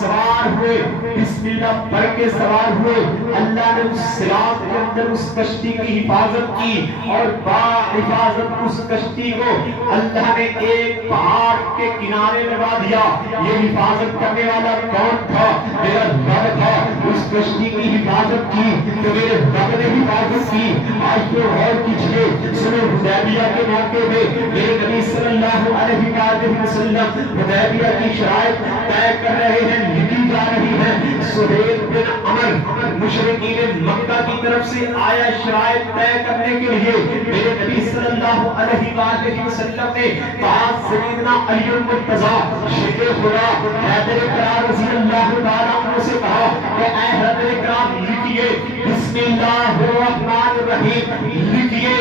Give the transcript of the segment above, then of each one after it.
سوار ہوئے، بسم اللہ پڑھ کے سوار ہوئے، اللہ نے اس سیلاب کے اندر اس کشتی کی حفاظت کی، اور با حفاظت اس کشتی کو اللہ نے ایک پہاڑ کے کنارے لگا دیا۔ یہ حفاظت کرنے والا کون تھا؟ میرا رب تھا۔ اس کشتی کی حفاظت کی تو میرے رب نے حفاظت کی۔ آج تو غور کیجیے، سنو حدیبیہ کے موقع میں میرے نبی صلی اللہ علیہ وسلم حدیبیہ کی شرائط طے کر رہے ہیں، لکھی جا رہی ہیں۔ سہیل بن عمر مشرکین مکہ کی طرف سے آیا شرائط طے کرنے کے لیے۔ میرے نبی صلی اللہ علیہ وسلم نے کہا سیدنا علی المرتضی شیخ خدا حیدر کرار رضی اللہ تعالیٰ عنہ سے کہا کہ اے حیدر کرار لکھیے بسم اللہ الرحمن الرحیم، لکھیے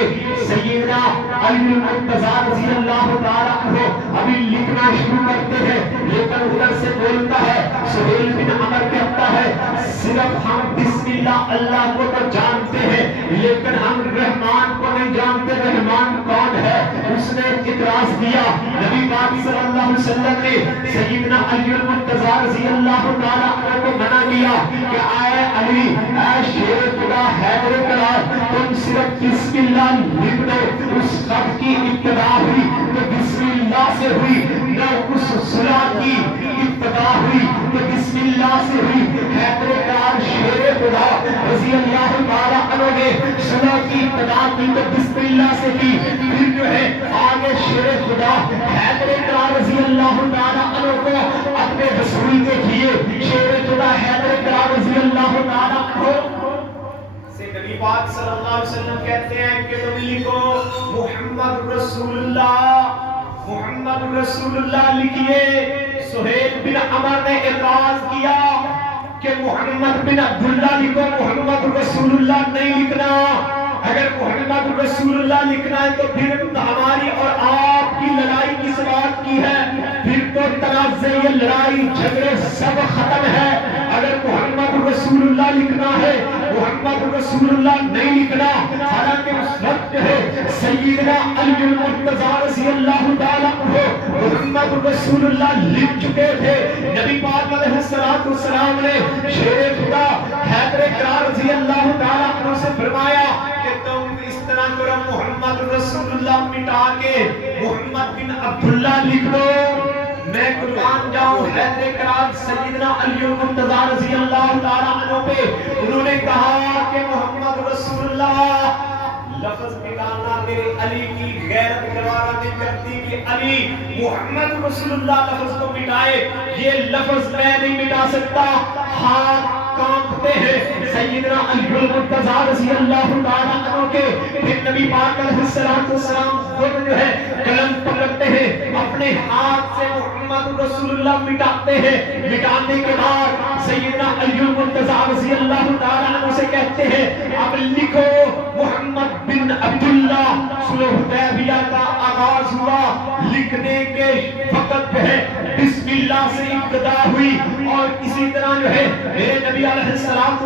سیدنا علی المرتضی رضی اللہ تعالیٰ عنہ ابھی لکھنا شروع کرتے ہیں، لیکن ادھر سے بولتا ہے سہیل بن عمر کہتا ہے صرف ہم بسم اللہ اللہ کو تو جانتے ہیں لیکن ہم رحمان کو نہیں جانتے، رحمان کون ہے؟ اس نے اعتراض کیا۔ نبی پاک صلی اللہ علیہ وسلم نے سیدنا علی المرتضی رضی اللہ تعالیٰ عنہ کو منع کیا کہ اے علی، اے شیر خدا حیدر کرار، تم صرف بسم اللہ لکھ دو۔ اس خط کی ابتدا ہوئی تو بسم اللہ سے ہوئی، نہ اس صلح کی ابتدا ہوئی تو بسم اللہ سے ہوئی۔ حیدر کرار شیر خدا رضی اللہ تعالیٰ عنہ نے صلح کی ابتدا کی تو بسم اللہ سے کی، پھر جو ہے آگے شیر خدا حیدر کرار رضی اللہ تعالیٰ عنہ کو اپنے رسول کے کیے۔ شیر خدا حیدر کرار رضی اللہ تعالیٰ عنہ سے نبی پاک صلی اللہ علیہ وسلم کہتے ہیں کہ تم لکھو محمد رسول اللہ، محمد رسول اللہ لکھیے۔ سہیل بن عمر نے اعتراض کیا کہ محمد بن عبداللہ لکھو، محمد رسول اللہ نہیں لکھنا۔ اگر محمد رسول اللہ لکھنا ہے تو پھر ہماری اور آپ کی لڑائی کس بات کی ہے؟ پھر تو تنازع، یہ لڑائی جھگڑے سب ختم ہے۔ اگر محمد رسول اللہ لکھنا ہے، محمد رسول اللہ نہیں لکھنا۔ حالانکہ اس وقت ہے سیدنا علی المرتضی رضی اللہ تعالیٰ عنہ محمد رسول اللہ لکھ چکے تھے۔ نبی پاک علیہ السلام نے شیر خدا حیدر کرار رضی اللہ تعالیٰ عنہ سے فرمایا کہ تم اس طرح کرو، محمد رسول اللہ مٹا کے محمد بن عبداللہ لکھ دو۔ میں قربان جاؤں حیدر کرار سیدنا علی المرتضی رضی اللہ تعالیٰ عنہ پہ انہوں نے کہا کہ محمد رسول اللہ لفظ مٹانا میرے علی کی غیرت گوارا نہیں کرتی کہ علی محمد رسول اللہ لفظ کو مٹائے، یہ لفظ میں نہیں مٹا سکتا۔ ہاتھ کانپتے ہیں سیدنا علی المرتضی رضی اللہ تعالیٰ عنہ کے۔ پھر نبی پاک علیہ السلام خود جو ہے قلم پکڑتے ہیں، اپنے ہاتھ سے محمد رسول اللہ مٹاتے ہیں۔ مٹانے کے بعد سیدنا علی المرتضی رضی اللہ تعالیٰ عنہ سے کہتے ہیں اب لکھو محمد بن عبداللہ۔ صلح حدیبیہ کا آغاز ہوا، لکھنے کے وقت ہے بسم اللہ سے ابتدا ہوئی، اور اسی طرح جو ہے میرے نبی علیہ السلام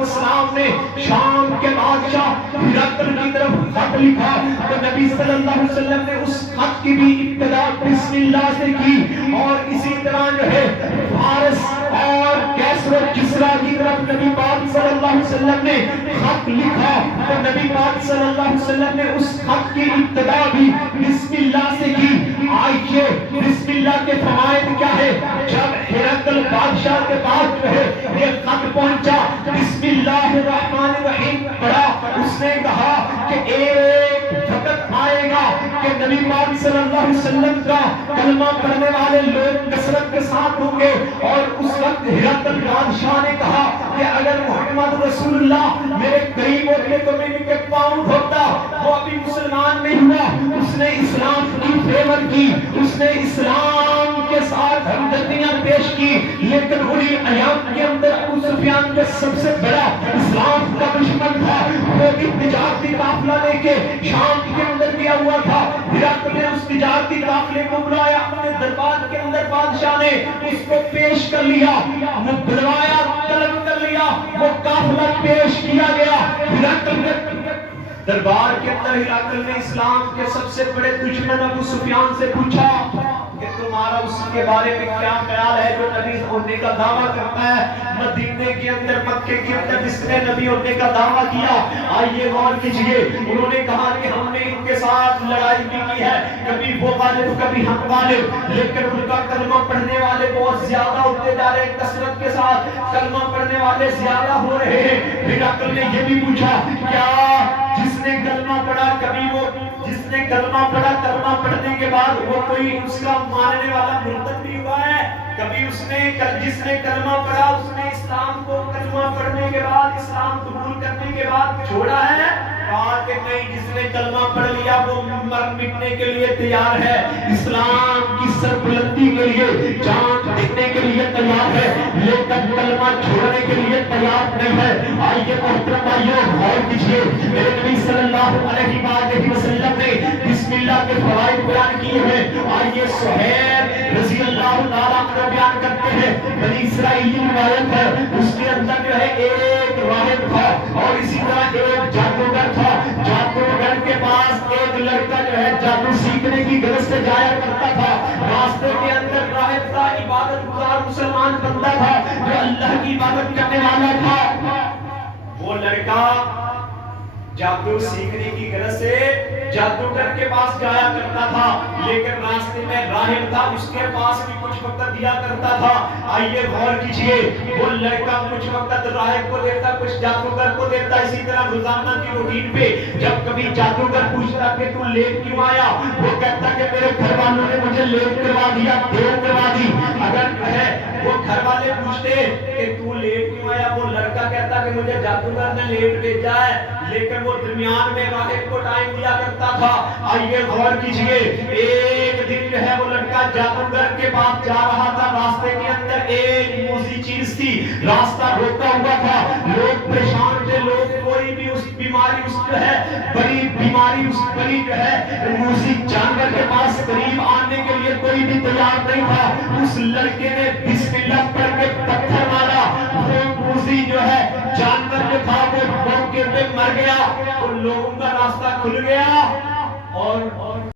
نے شام کے بادشاہ ہرقل کی طرف خط لکھا تو نبی صلی اللہ علیہ وسلم نے اس خط کی بھی ابتدا بسم اللہ سے کی۔ اور اسی طرح جو ہے فارس اور کیسر و کسریٰ کی طرف نبی پاک صلی اللہ علیہ وسلم نے خط لکھا تو نبی پاک صلی اللہ علیہ وسلم نے اس خط کی ابتدا بھی بسم اللہ سے کی۔ آئیے بسم اللہ کے فوائد کیا ہے؟ جب ہرقل بادشاہ کے پاس جو ہے یہ خط پہنچا، بسم اللہ الرحمن الرحیم پڑھا، اس نے کہا کہ ایک وقت آئے گا کہ نبی پاک صلی اللہ علیہ وسلم کا کلمہ پڑھنے والے لوگ کثرت کے ساتھ ہوں گے۔ اور اس وقت ہرقل بادشاہ نے کہا کہ اگر محمد رسول اللہ میرے قریب ہوتے تو میں ان کے پاؤں دھوتا۔ وہ ابھی مسلمان نہیں ہوا، اس نے اسلام کی فیور کی، اس نے اسلام کے ساتھ ہمدردیاں پیش کی، لیکن انہیں ایام کے اندر ابو سفیان جو سب سے بڑا اسلام کا دشمن تھا، وہ بھی تجارتی قافلہ لے کے شام کے اندر گیا ہوا تھا۔ ہرقل نے اس تجارتی قافلے کو بلایا اپنے دربار کے اندر، بادشاہ نے اس کو پیش کر لیا، بلوایا، طلب کر لیا، وہ قافلہ پیش کیا گیا۔ ہرقل نے دربار کے اندر ہرقل نے اسلام کے سب سے بڑے دشمن ابو سفیان سے پوچھا کہ تمہارا اس کے بارے میں کیا خیال ہے جو نبی ہونے کا دعویٰ کرتا ہے؟ مدینے کے اندر، مکے کے اندر جس نے نبی ہونے کا دعویٰ کیا، آئیے غور کیجئے، انہوں نے کہا کہ ہم نے ان کے ساتھ لڑائی بھی کی ہے، کبھی وہ غالب کبھی ہم غالب، لیکن ان کا کلمہ پڑھنے والے بہت زیادہ ہوتے جا رہے ہیں، کثرت کے ساتھ کلمہ پڑھنے والے زیادہ ہو رہے ہیں۔ پھر عقل نے یہ بھی پوچھا، کیا جس نے کلمہ پڑھا، کبھی وہ جس نے کلمہ پڑھا، کلمہ پڑھنے کے بعد وہ کوئی اس کا ماننے والا مرتد بھی ہوا ہے؟ کبھی جس نے کلمہ پڑھا اس نے اسلام کو کلمہ پڑھنے کے بعد، اسلام قبول کرنے کے بعد چھوڑا ہے؟ کہا کہ نہیں، جس نے کلمہ پڑھ لیا وہ مٹنے کے لیے تیار ہے، اسلام کی سربلندی کے لیے جان دینے کے لیے تیار ہے، لیکن کلمہ چھوڑنے کے لیے تیار نہیں ہے۔ آئیے محترم بھائیو، غور کیجیے، میرے نبی صلی اللہ علیہ وسلم نے بسم اللہ کے فوائد بیان کیے ہیں۔ آئیے سہیل رضی اللہ تعالیٰ عنہ بیان کرتے ہیں، بنی اسرائیل کی روایت ہے، اس کے اندر جو ہے ایک راہب تھا اور اسی طرح ایک جادوگر تھا۔ جادوگر کے پاس ایک لڑکا جو ہے جادو سیکھنے کی غرض سے جایا کرتا تھا۔ راستے کے اندر راہب تھا، عبادت گزار مسلمان بندہ تھا جو اللہ کی عبادت کرنے والا تھا۔ وہ لڑکا جادو سیکھنے کی غرض سے جادوگر کے پاس جایا کرتا تھا، لیکن راستے میں راہب تھا، اس کے پاس بھی کچھ وقت دیا کرتا تھا۔ آئیے غور کیجئے، وہ لڑکا کچھ وقت راہب کو دیتا، کچھ جادوگر کو دیتا، اسی طرح روزانہ کی روٹین پہ جب کبھی جادوگر پوچھتا کہ تو لیٹ کیوں آیا، وہ کہتا کہ میرے گھر والوں نے مجھے لیٹ کروا دیا، دیر کروا دی۔ اگر ہے وہ گھر والے پوچھتے کہ تو لیٹ کیوں آیا، وہ لڑکا کہتا کہ مجھے جادوگر نے لیٹ بھیجا ہے، لیکن وہ درمیان میں راہب کو ٹائم دیا کرتا تھا۔ آئیے غور کیجئے، ایک دن جو ہے وہ لڑکا جادوگر کے پاس جا رہا تھا، راستے کے اندر ایک موذی چیز تھی، راستہ روکا ہوا تھا، لوگ پریشان تھے، لوگ کوئی بھی اس بیماری، اس جو ہے بڑی بیماری، اس بڑی جو ہے موذی جانور کے پاس قریب آنے کے لیے کوئی بھی تیار نہیں تھا۔ اس لڑکے نے بسم اللہ پڑھ کے پتھر مارا، وہ موذی جو ہے جانور جو تھا وہ موقع پہ مر گیا، ان لوگوں کا راستہ کھل گیا اور